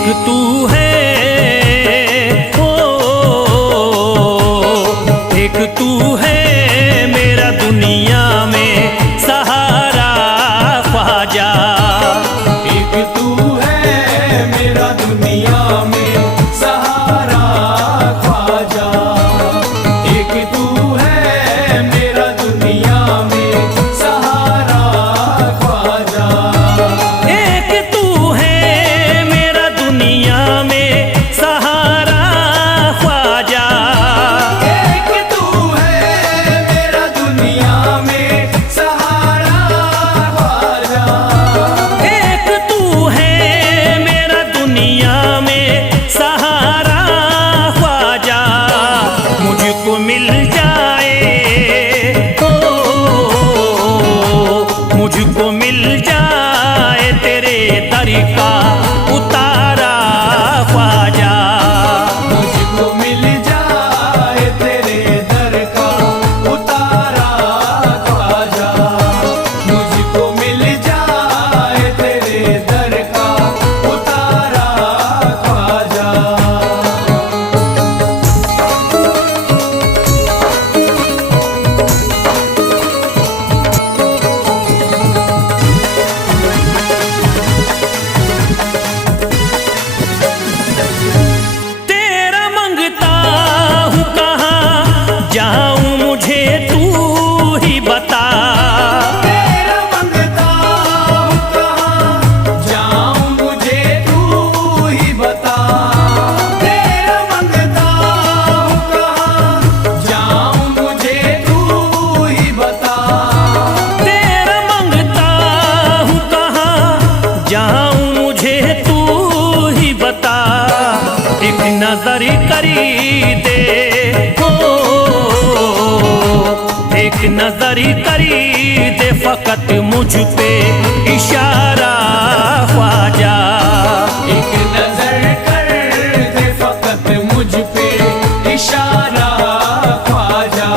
एक तू है, ओ एक तू है मेरा दुनिया में सहारा ख्वाजा। एक तू है मेरा दुनिया में सहारा ख्वाजा। एक तू है मेरा दुनिया में सहारा ख्वाजा। एक तू है मेरा दुनिया में सहारा ख्वाजा। एक तू है मेरा दुनिया में सहारा ख्वाजा। एक तू है मेरा दुनिया में सहारा ख्वाजा। मुझको मिल जाए, ओ मुझको मिल जाए तेरे दर का उतारा ख्वाजा। मुझको मिल जाए तेरे दर का उतारा ख्वाजा। मुझको मिल जाए तेरे दर का उतारा ख्वाजा। तेरा मंगता हूँ कहाँ जाऊँ मुझे तू ही बता। तेरा मंगता हूँ कहाँ जाऊँ मुझे तू ही बता। तेरा मंगता हूँ कहाँ जाऊँ मुझे तू ही बता। तेरा मंगता हूँ कहाँ जाऊँ मुझे तू ही बता। एक नजर करी दे, हो एक नजर करी दे फकत मुझ पे इशारा ख्वाजा। एक नजर कर दे फकत मुझ पे इशारा ख्वाजा।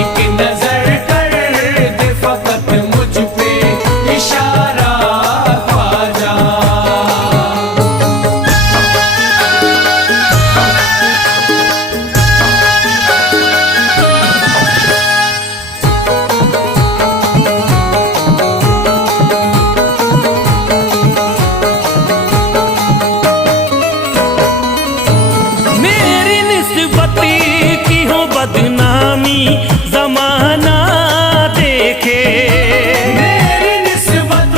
एक नजर कर दे फकत मुझ पे इशारा ख्वाजा। मेरी निस्बत की हो बदनामी जमाना देखे। मेरी निस्बत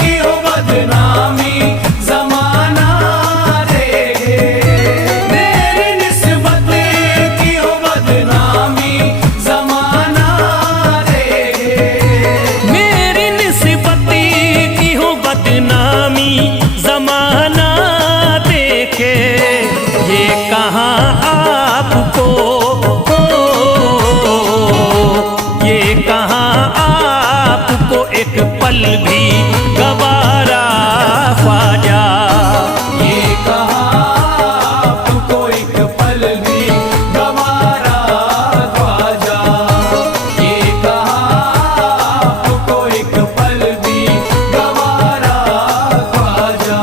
की हो बदनामी जमाना देखे। मेरी निस्बत की हो बदनामी जमाना देखे। मेरी निस्बत की हो बदनामी जमाना देखे। ये कहाँ आपको, ये कहाँ आपको एक पल भी गवारा ख्वाजा। ये कहाँ आपको एक पल भी गवारा ख्वाजा। ये कहाँ आपको एक पल भी गवारा ख्वाजा।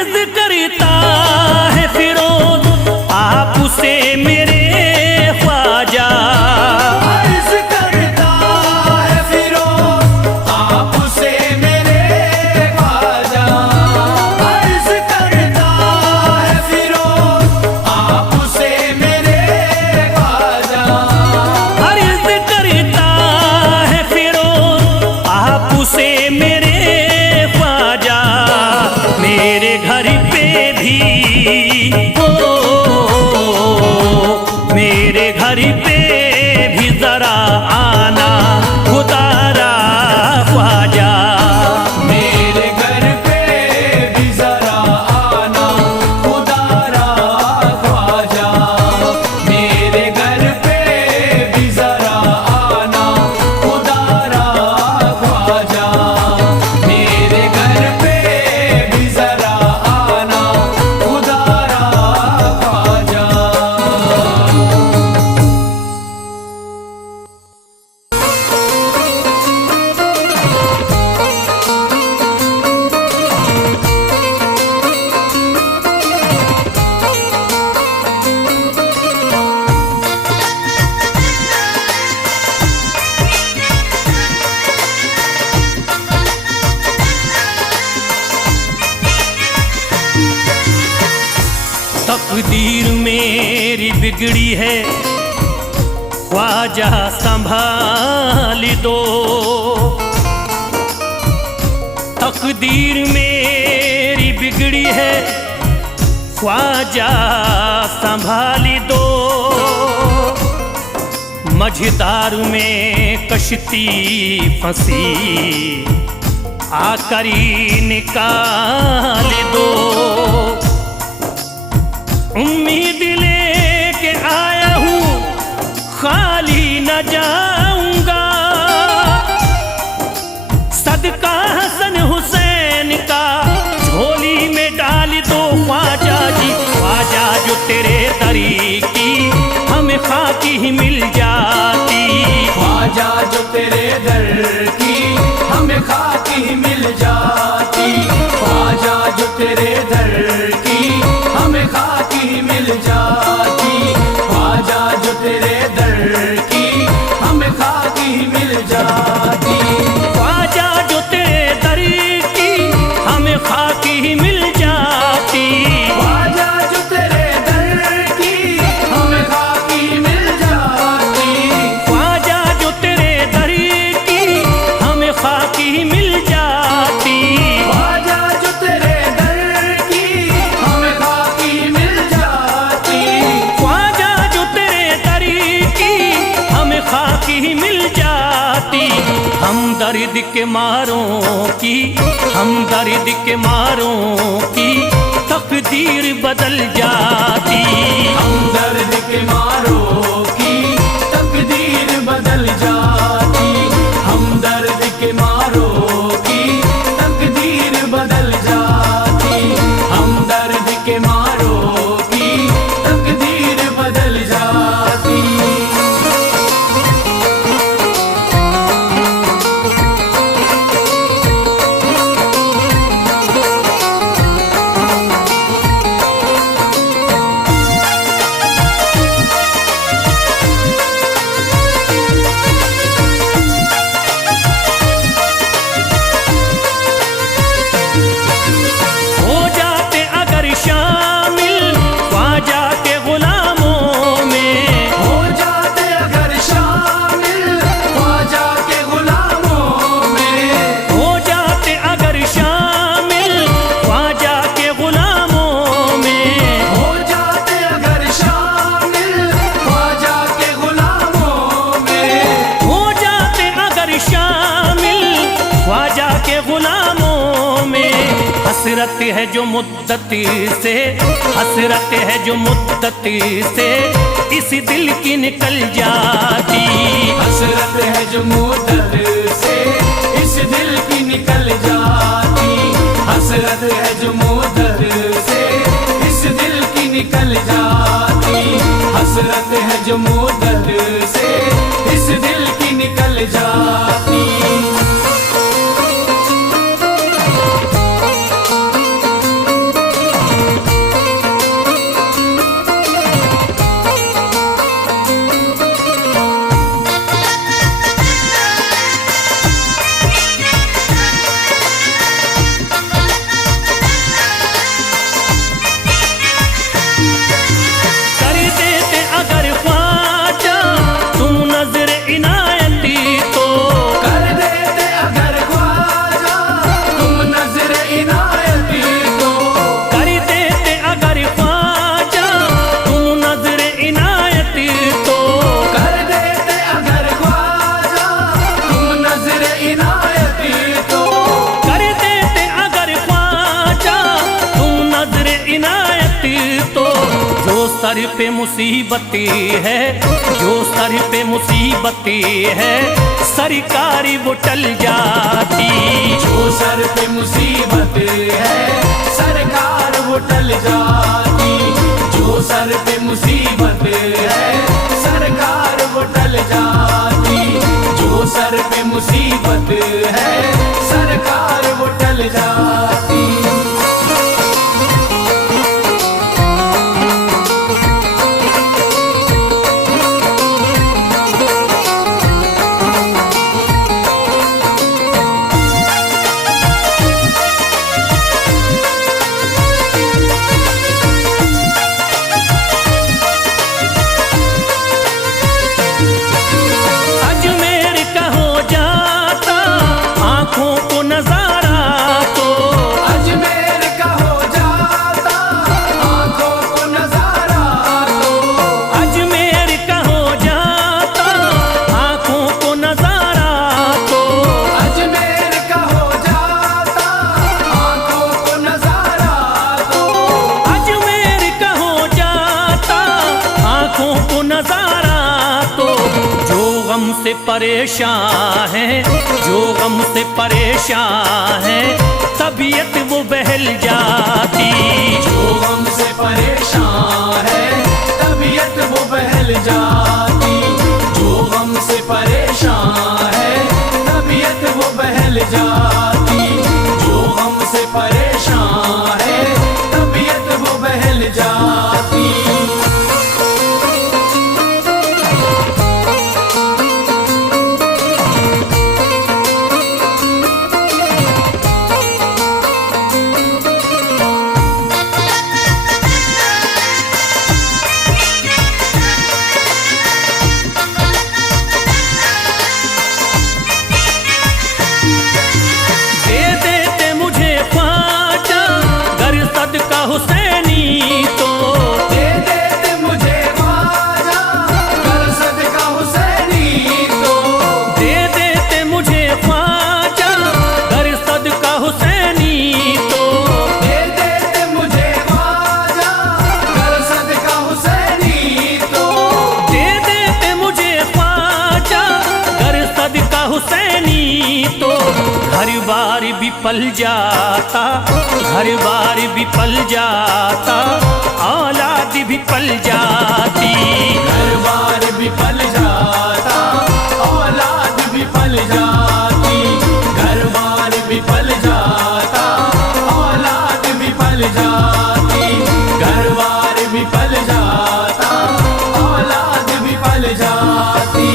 अर्ज करता है फिरोज आपसे मेरे ख्वाजा। अर्ज करता है फिरोज आपसे मेरे ख्वाजा। अर्ज करता है फिरोज आपसे मेरे ख्वाजा। अर्ज करता है फिरोज आपसे मेरे ख्वाजा। मेरे घर पे भी मेरे घर पे भी जरा आना खुदारा ख्वाजा। मेरे घर पे भी जरा आना खुदारा ख्वाजा। मेरे घर पे भी जरा आना खुदारा ख्वाजा। मेरे घर पे भी जरा आना खुदारा ख्वाजा। तकदीर मेरी बिगड़ी है ख्वाजा संभाल दो। तकदीर मेरी बिगड़ी है ख्वाजा संभाल दो। मझधार में कश्ती फंसी आकरी निकाल दो। उम्मीद लेके आया हूँ खाली न जाऊंगा। सदका हसन हुसैन का झोली में डाल दो ख्वाजा जी। ख्वाजा जो तेरे दरी की हमें खाकी ही मिल जाती। ख्वाजा जो तेरे दर की हमें खाकी ही मिल जाती। ख्वाजा जो तेरे दर की हमें खाकी ही मिल जाती। ख्वाजा जो तेरे दर की हमें खाकी ही मिल जाती। ख्वाजा जो तेरे दर की हमें खाकी ही मिल जाती। ख्वाजा जो तेरे दर की हमें खाकी मिल जाती। ख्वाजा जो तेरे दर की हमें खाकी ही मिल जाती। ख्वाजा जो तेरे दर की हमें खाकी मिल जाती। ख्वाजा जो तेरे दर की हमें खाकी ही मिल जाती। हम दर्द के मारों की हम दर्द के मारों की तकदीर बदल जाती। हम दर्द के मारों की तकदीर बदल जाती। हम दर्द के मारों की तकदीर बदल जाती। हम दर्द के मारों की तकदीर बदल जाती। हो जाते अगर शामिल ख्वाजा के गुलामों में। हो जाते अगर शामिल ख्वाजा के गुलामों में। हो जाते अगर शामिल ख्वाजा के गुलामों में। हो जाते अगर शामिल ख्वाजा के गुलामों में। हो जाते अगर शामिल ख्वाजा के गुलामों में। हसरत है जो मुद्दत से हसरत है जो मुद्दत से इस दिल की निकल जाती। हसरत है जो मुद्दत से इस दिल की निकल जाती। हसरत है जो मुद्दत से इस दिल की निकल जाती। हसरत है जो मुद्दत से इस दिल की निकल जाती। सर पे मुसीबतें है, जो सर पे मुसीबतें है, सरकारी वो टल जाती। जो सर पे मुसीबत है सरकार वो टल जाती। जो सर पे मुसीबत है सरकार वो टल जाती। जो सर पे मुसीबत है सरकार वो टल जाती। से परेशान है, जो गम से परेशान है, तबीयत वो बहल जाती। जो गम से परेशान है तबीयत वो बहल जाती। जो गम से परेशान है तबीयत वो बहल जाती। जो गम से परेशान है तबीयत वो बहल जाती। हुसैनी तो दे देते मुझे ख्वाजा कर सदका हुसैनी तो। दे देते मुझे ख्वाजा कर सदका हुसैनी तो। दे देते मुझे ख्वाजा कर सदका हुसैनी तो। दे देते मुझे ख्वाजा कर सदका हुसैनी तो। घर बार भी पल जाता, घर बार भी पल जाता, औलाद भी पल जाती। घर बार भी पल जाता औलाद भी पल जाती। घर बार भी पल जाता औलाद भी पल जाती। घर बार भी पल जाता औलाद भी पल जाती।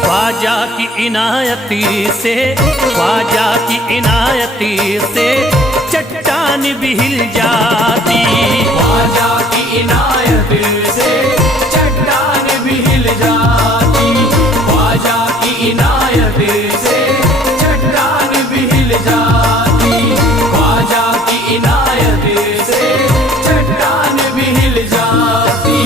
ख्वाजा की इनायती से, ख्वाजा की इनायती से चट्टान भी हिल जाती। ख्वाजा की इनायत से चट्टान भी हिल जाती। ख्वाजा की इनायत से चट्टान भी हिल जाती। ख्वाजा की इनायत से चट्टान भी हिल जाती।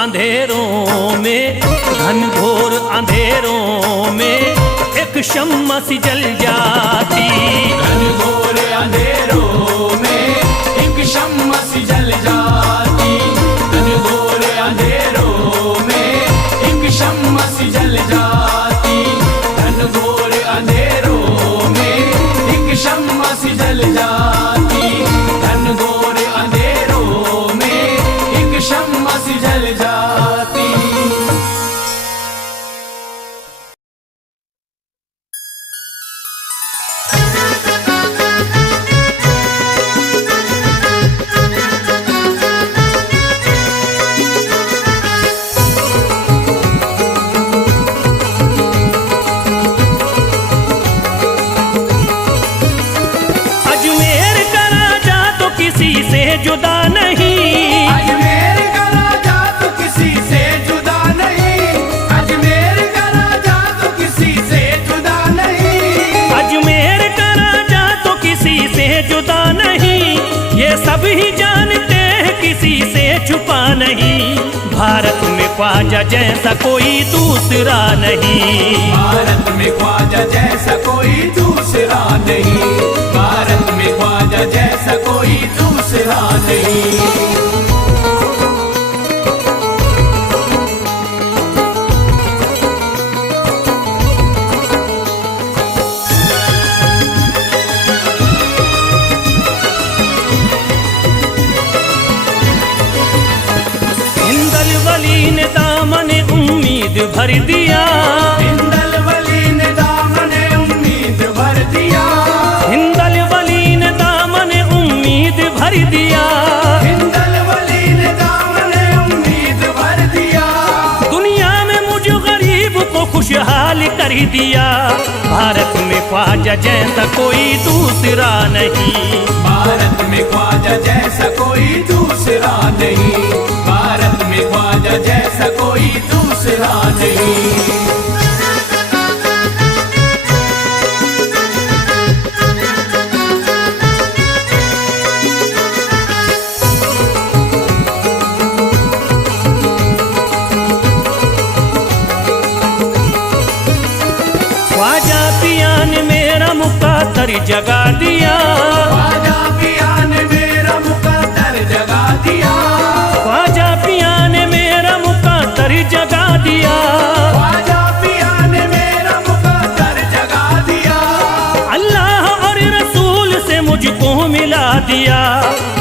अंधेरों में, घनघोर अंधेरों में एक शम्मा सी जल जाती। घनघोर अंधेरों में एक शम्मा सी जल जाती। घनघोर अंधेरों में एक शम्मा सी जल जाती। घनघोर अंधेरों में एक शम्मा सी जल जाती। घनघोर अंधेरों में एक शम्मा सी जल जाती। जुदा नहीं, अजमेर का राजा तो किसी से जुदा नहीं। अजमेर का राजा तो किसी से जुदा नहीं। अजमेर का राजा तो किसी से जुदा नहीं, ये सब ही जानते हैं किसी से छुपा नहीं। भारत में ख्वाजा जैसा कोई दूसरा नहीं। भारत में ख्वाजा जैसा कोई दूसरा नहीं। भारत में ख्वाजा जैसा कोई दूसरा नहीं। हिंदल वली ने दामन उम्मीद भर दिया। हिंदल वली ने दामन उम्मीद भर दिया। हिंदल वली ने दामन उम्मीद भर दिया। हिंदल वली ने दामन उम्मीद भर दिया। दुनिया में मुझ गरीब को खुशहाल कर दिया। भारत में ख्वाजा जैसा कोई दूसरा नहीं। भारत में ख्वाजा जैसा कोई दूसरा नहीं। भारत में ख्वाजा जैसा कोई दूसरा नहीं। ख्वाजा पिया ने मेरा मुक़द्दर जगा दिया। ख्वाजा पिया ने मेरा मुक़द्दर जगा दिया। ख्वाजा पिया ने मेरा मुक़द्दर जगा दिया। ख्वाजा पिया ने मेरा मुक़द्दर जगा दिया। अल्लाह और रसूल से मुझको मिला दिया।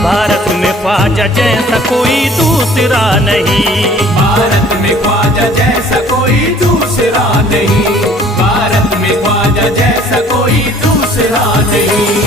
भारत में ख्वाजा जैसा कोई दूसरा नहीं। भारत में ख्वाजा जैसा कोई दूसरा नहीं। भारत में ख्वाजा जैसा कोई दूसरा नहीं।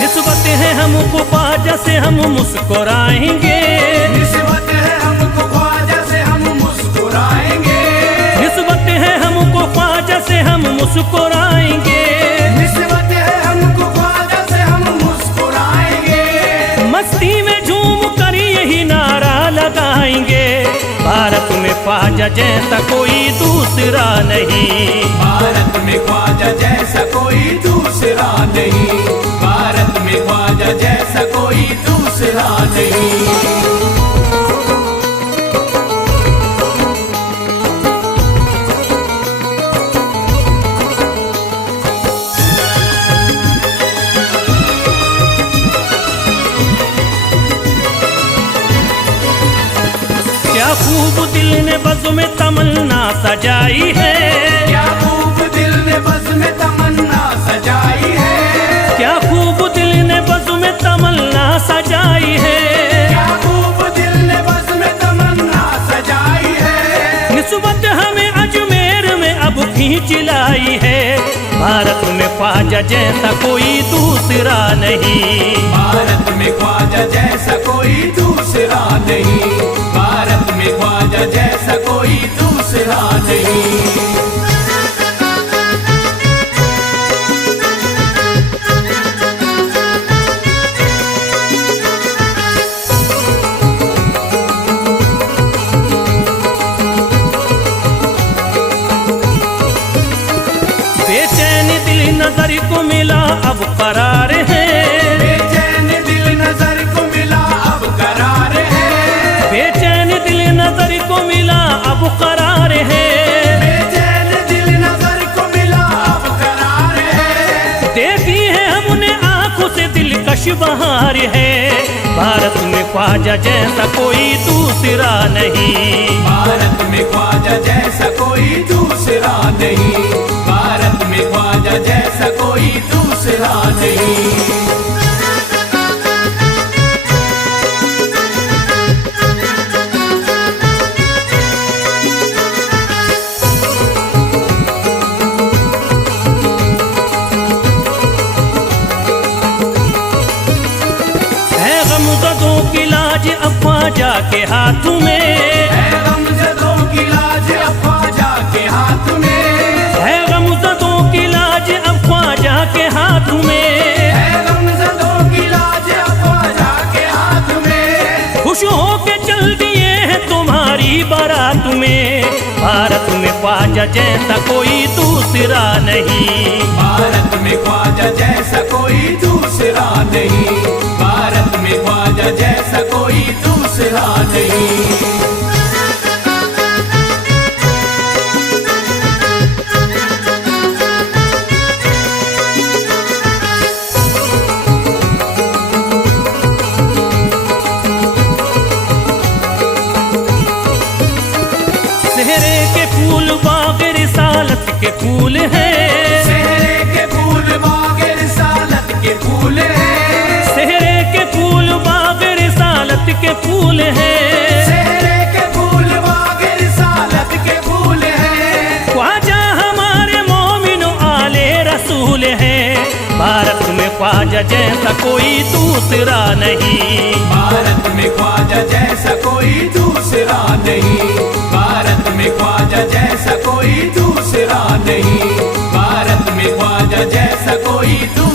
निस्बत है हमको ख्वाजा से हम मुस्कुराएंगे। निस्बत है हमको ख्वाजा से हम मुस्कुराएंगे। निस्बत है हमको ख्वाजा से हम मुस्कुराएंगे। निस्बत है हमको ख्वाजा से हम मुस्कुराएंगे। मस्ती में झूम कर यही नारा लगाएंगे। भारत में ख्वाजा जैसा कोई दूसरा नहीं। भारत में ख्वाजा जैसा कोई दूसरा नहीं। भारत में ख्वाजा जैसा कोई दूसरा नहीं। क्या खूब दिल ने बज़्म में तमन्ना सजाई है। क्या खूब दिल ने बज़्म में तमन्ना सजाई है। क्या खूब दिल ने बज़्म में तमन्ना सजाई है। क्या खूब दिल ने बज़्म में तमन्ना सजाई है। निस्बत हमें अजमेर में अब खींच लाई है। भारत में ख्वाजा जैसा कोई दूसरा नहीं। भारत में ख्वाजा जैसा कोई दूसरा नहीं। भारत में ख्वाजा जैसा कोई दूसरा नहीं। अब करार है, बेचैन दिल नजर को मिला अब करार है, बेचैन दिल नजर को मिला अब करार है, बेचैन दिल नजर को मिला अब करार है, देखी है हमने आंखों से दिलकश बहार है। भारत में ख्वाजा जैसा कोई दूसरा नहीं, भारत में ख्वाजा जैसा कोई दूसरा नहीं, भारत में ख्वाजा जैसा कोई दूसरा नहीं। गमज़दों की लाज अब ख्वाजा के हाथ में, है गमज़दों की लाज अब ख्वाजा के हाथ में, है गमज़दों की लाज अब ख्वाजा के हाथ में, है गमज़दों की लाज अब ख्वाजा के हाथ में, खुश होके चल दिए हैं तुम्हारी बारात में। भारत में ख्वाजा जैसा कोई दूसरा नहीं, भारत में ख्वाजा जैसा कोई दूसरा नहीं, भारत में ख्वाजा जैसा कोई दूसरा नहीं। सेहरे के फूल बाग रिसालत के फूल हैं, सेहरे के फूल बाग रिसालत के फूल हैं, सेहरे के फूल बाग रिसालत के फूल हैं, सेहरे के फूल बाग रिसालत के फूल हैं, ख्वाजा हमारे मोमिनो आले रसूल हैं। भारत में ख्वाजा जैसा कोई दूसरा नहीं, भारत में ख्वाजा जैसा कोई दूसरा नहीं, भारत में ख्वाजा जैसा कोई दूसरा नहीं, भारत में ख्वाजा जैसा कोई दूसरा